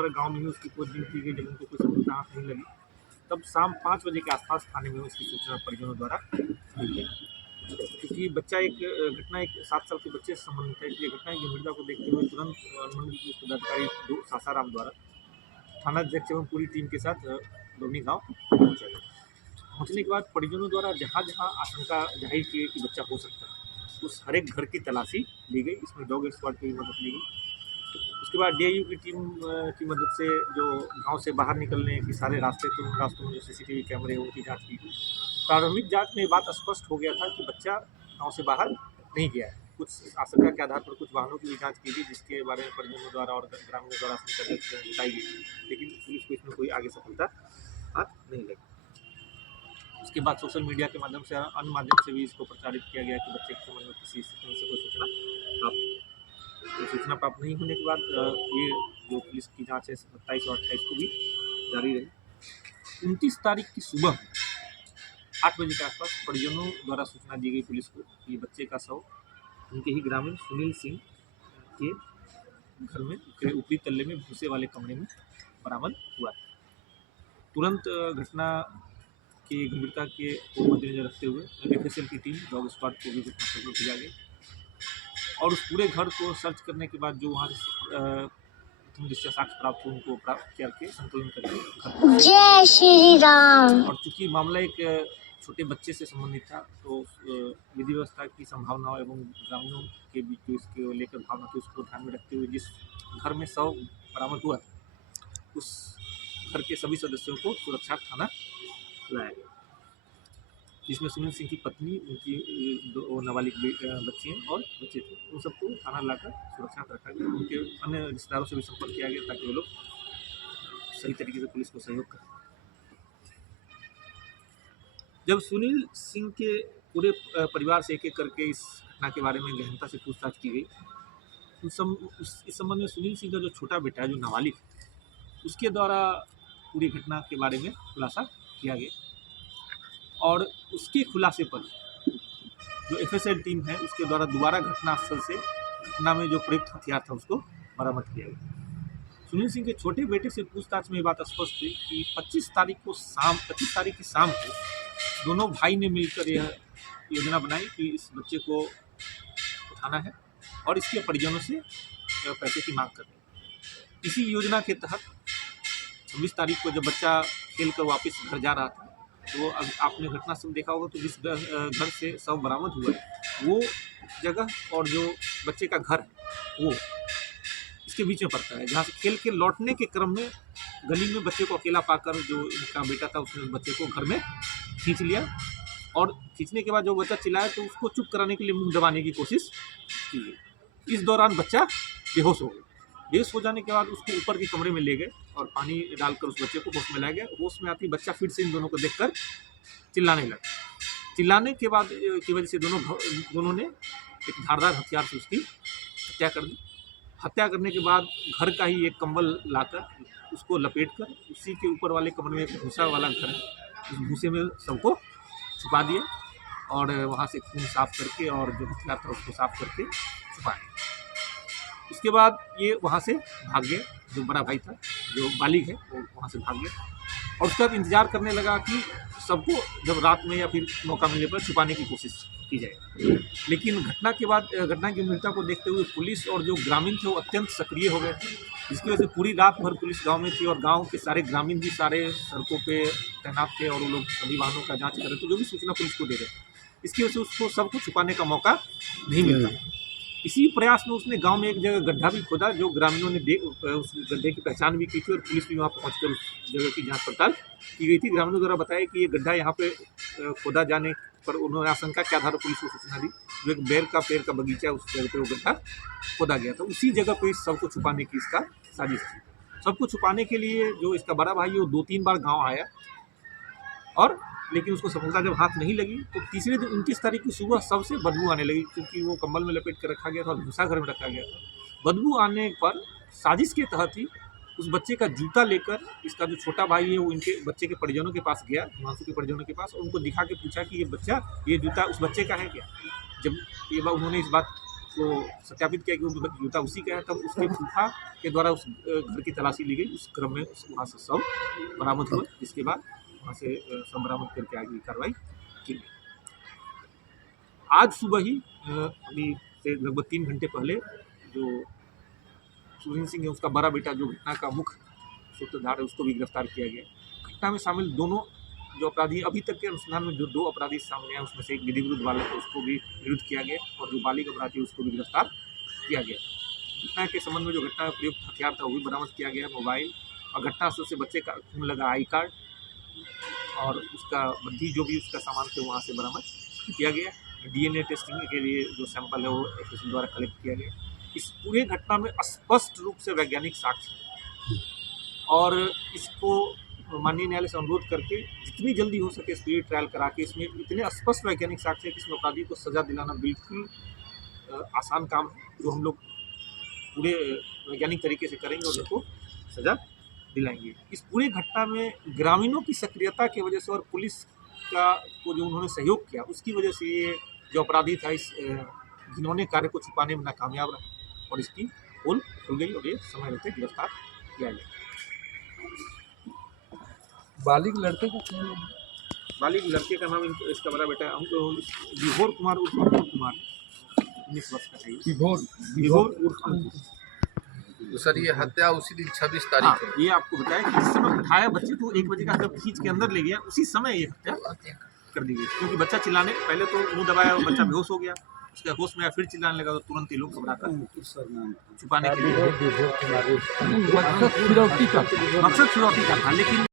द्वारा गांव में ही उसकी खोजबीन की गई। जब उनको कोई सफलता हाथ नहीं लगी तब शाम 5 बजे के आसपास थाने में उसकी सूचना परिजनों द्वारा दी गई। क्योंकि बच्चा घटना एक 7 साल के बच्चे से संबंधित है, इसलिए घटना की गंभीरता को देखते हुए तुरंत अनुमंडल पुलिस पदाधिकारी सासाराम द्वारा थानाध्यक्ष एवं पूरी टीम के साथ दोनी गाँव पहुँचा गया। पहुँचने के बाद परिजनों द्वारा जहाँ जहाँ आशंका जाहिर की कि बच्चा हो सकता है उस हर एक घर की तलाशी ली गई। इसमें डॉग स्क्वाड की मदद ली गई। उसके बाद डीआईयू की टीम की मदद से जो गांव से बाहर निकलने के सारे रास्ते थे उन रास्तों में जो सीसीटीवी कैमरे हैं उनकी जांच की गई। प्रारंभिक जांच में बात स्पष्ट हो गया था कि बच्चा गांव से बाहर नहीं गया है। कुछ आशंका के आधार पर कुछ वाहनों की भी जाँच की गई, जिसके बारे में परिजनों द्वारा और ग्रामीणों द्वारा आशंका जताई गई, लेकिन पुलिस को इसमें कोई आगे सफलता हाथ नहीं लगी। उसके बाद सोशल मीडिया के माध्यम से अन्य माध्यम से भी इसको प्रचारित किया गया कि बच्चे के संबंध में किसी तरह से कोई सूचना प्राप्त नहीं होने के बाद ये जो पुलिस की जांच है 27 और 28 को भी जारी रही। 29 तारीख की सुबह 8 बजे के आसपास परिजनों द्वारा सूचना दी गई पुलिस को कि बच्चे का शव उनके ही ग्रामीण सुनील सिंह के घर में के ऊपरी तल्ले में भूसे वाले कमरे में बरामद हुआ। तुरंत घटना की गंभीरता के मद्देनजर रखते हुए एफएसएल की टीम डॉग स्क्वाड को भी घटनास्थल पर भेजा गया और उस पूरे घर को सर्च करने के बाद जो वहाँ से प्रथम दृष्टया साक्ष्य प्राप्त हुए उनको प्राप्त करके संकलन करके जय श्री राम। और चूँकि मामला एक छोटे बच्चे से संबंधित था तो विधि व्यवस्था की संभावनाओं एवं ग्रामीणों के बीच जो इसके लेकर भावना थी उसको ध्यान में रखते हुए जिस घर में शव बरामद हुआ उस घर के सभी सदस्यों को सुरक्षा थाना लाया गया, जिसमें सुनील सिंह की पत्नी, उनकी 2 नाबालिग बच्चियाँ और बच्चे थे। उन सबको थाना लाकर सुरक्षा रखा गया। उनके अन्य रिश्तेदारों से भी संपर्क किया गया ताकि वो लोग सही तरीके से पुलिस को सहयोग करें। जब सुनील सिंह के पूरे परिवार से एक-एक करके इस घटना के बारे में गहनता से पूछताछ की गई, इस संबंध में सुनील सिंह का जो छोटा बेटा है, जो नाबालिग, उसके द्वारा पूरी घटना के बारे में खुलासा किया गया और उसके खुलासे पर जो एफएसएल टीम है उसके द्वारा दोबारा घटनास्थल से घटना में जो प्रयुक्त हथियार था उसको बरामद किया गया। सुनील सिंह के छोटे बेटे से पूछताछ में ये बात स्पष्ट हुई कि 25 तारीख की शाम को दोनों भाई ने मिलकर यह योजना बनाई कि इस बच्चे को उठाना है और इसके परिजनों से पैसे की मांग करनी है। इसी योजना के तहत 26 तारीख को जब बच्चा खेल कर वापस घर जा रहा था तो अब आपने घटनास्थल देखा होगा तो जिस घर से शव बरामद हुआ वो जगह और जो बच्चे का घर है वो इसके बीच में पड़ता है, जहाँ से खेल के लौटने के क्रम में गली में बच्चे को अकेला पाकर जो इनका बेटा था उसने उस बच्चे को घर में खींच लिया और खींचने के बाद जो बच्चा चिल्लाया तो उसको चुप कराने के लिए मुंह दबाने की कोशिश की। इस दौरान बच्चा बेहोश हो गया। बेहोश हो जाने के बाद उसको ऊपर के कमरे में ले गए और पानी डालकर उस बच्चे को होश में लाया गया। होश में आती बच्चा फिर से इन दोनों को देखकर चिल्लाने लगा। चिल्लाने के बाद की वजह से दोनों ने एक धारदार हथियार से उसकी हत्या कर दी। हत्या करने के बाद घर का ही एक कंबल लाकर उसको लपेटकर उसी के ऊपर वाले कमरे में एक भूसा वाला घर है, उस भूसे में सबको छुपा दिया और वहाँ से खून साफ करके और जो हथियार था उसको साफ करके छुपा दिया। उसके बाद ये वहाँ से भाग गए, जो बड़ा भाई था जो बालिग है वो वहाँ से भाग गया और उसके बाद इंतज़ार करने लगा कि सबको जब रात में या फिर मौका मिलने पर छुपाने की कोशिश की जाए। लेकिन घटना के बाद घटना की गंभीरता को देखते हुए पुलिस और जो ग्रामीण थे वो अत्यंत सक्रिय हो गए थे, जिसकी वजह से पूरी रात भर पुलिस गांव में थी और गांव के सारे ग्रामीण भी सारे सड़कों पे तैनात थे और वो लोग सभी वाहनों का जांच कर रहे थे, जो भी सूचना पुलिस को दे रहे थे। इसकी वजह से उसको सबको छुपाने का मौका नहीं मिलता। इसी प्रयास में उसने गांव में एक जगह गड्ढा भी खोदा, जो ग्रामीणों ने उस गड्ढे की पहचान भी की थी और पुलिस भी वहाँ पहुँचकर उस जगह की जांच पड़ताल की गई थी। ग्रामीणों द्वारा बताया कि ये गड्ढा यहाँ पे खोदा जाने पर उन्होंने आशंका के आधार पर पुलिस को सूचना दी, जो एक बेर का पेड़ का बगीचा है उस जगह पे वो गड्ढा खोदा गया था। उसी जगह पर इस सबको छुपाने की इसका साजिश थी। सबको छुपाने के लिए जो इसका बड़ा भाई है वो 2-3 बार गाँव आया और लेकिन उसको सफलता जब हाथ नहीं लगी तो तीसरे दिन 29 तारीख की सुबह सबसे बदबू आने लगी, क्योंकि वो कंबल में लपेट कर रखा गया था और भूसा घर में रखा गया था। बदबू आने पर साजिश के तहत ही उस बच्चे का जूता लेकर इसका जो छोटा भाई है वो इनके बच्चे के परिजनों के पास गया, हिमांशु के परिजनों के पास, और उनको दिखा के पूछा कि ये जूता उस बच्चे का है क्या। जब ये उन्होंने इस बात उसको सत्यापित किया कि वो जूता उसी का है, तब उसके फूफा के द्वारा उस घर की तलाशी ली गई। उस क्रम में वहाँ से शव बरामद हुआ, जिसके बाद वहाँ से शव बरामद करके आगे की कार्रवाई की गई। आज सुबह ही अभी से लगभग 3 घंटे पहले जो सुनील सिंह है, उसका बड़ा बेटा जो घटना का मुख्य सूत्रधार है, उसको भी गिरफ्तार किया गया। घटना में शामिल दोनों जो अपराधी, अभी तक के अनुसंधान में जो 2 अपराधी सामने आए, उसमें से एक विधि विरुद्ध बालक है, उसको भी निरुद्ध किया गया, और जो बालिग अपराधी है उसको भी गिरफ्तार किया गया। घटना के संबंध में जो घटना में प्रयुक्त हथियार था वो भी बरामद किया गया, मोबाइल, और घटनास्थल से बच्चे का खून लगा आई कार्ड और उसका बद्धी जो भी उसका सामान थे वहाँ से बरामद किया गया। DNA टेस्टिंग के लिए जो सैंपल है वो एफएसएल द्वारा कलेक्ट किया गया। इस पूरे घटना में स्पष्ट रूप से वैज्ञानिक साक्ष्य, और इसको माननीय न्यायालय से अनुरोध करके जितनी जल्दी हो सके स्पीड ट्रायल करा के इसमें इतने स्पष्ट वैज्ञानिक साक्ष्य है कि इसमें अपराधी को सजा दिलाना बिल्कुल आसान काम है, जो हम लोग पूरे वैज्ञानिक तरीके से करेंगे और उसको सजा दिलाएंगे। इस पूरे घटना में ग्रामीणों की सक्रियता की वजह से और पुलिस का को जो उन्होंने सहयोग किया उसकी वजह से ये जो अपराधी था इस घिनौने कार्य को छुपाने में नाकामयाब रहा, और इसकी पोल खुल गई और ये समय रहते गिरफ्तार किया गया। बालिग लड़के का बालिग लड़के का नाम इसका बड़ा बेटा विभोर कुमार उर्फ अंकुर कुमार, 19 वर्ष का है। विभोर उर्फ अंकुर। तो सर ये हत्या उसी दिन 26 तारीख हाँ, को, ये आपको बताया कि जिस समय उठाया बच्चे को 1 बजे का जब खींच के अंदर ले गया, उसी समय ये हत्या कर दी गई, क्योंकि बच्चा चिल्लाने पहले तो मुंह दबाया और बच्चा बेहोश हो गया, उसके होश में आया, फिर चिल्लाने लगा तो तुरंत ये लोग घबराकर छुपाने के लिए मकसद फिरौती का था, लेकिन